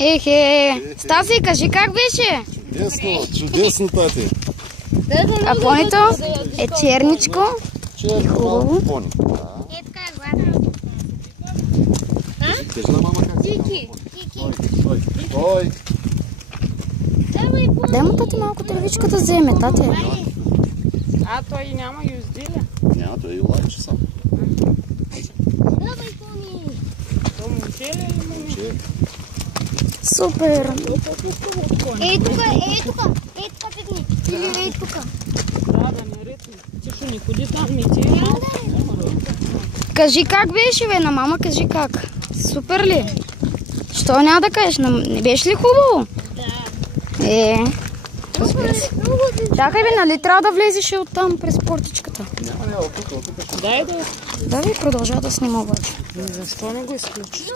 Ехе, Стаси, кажи как беше? Чудесно, чудесно, тати. А понито е черничко. Черно, пони. Е, така е гладно. Кажи на мама как се казва. Стой. Дай му тати малко тревичка да вземе, тати. А той няма юздиля. Няма, той и лайче сам. Давай, пони. То момче ли или момиче? Супер. Ей тука, пикни. Или ей тука. Да, не ритми. Ти шо не ходи там, ми ти е малко. Кажи как беше, бе, на мама кажи как. Супер ли? Що няма да кажеш? Не беше ли хубаво? Да. Разбира се. Чакай, бе, нали трябва да влезеш и оттам през портичката? Дай да. Да, ви продължава да снима обаче. Защо не го изключиш?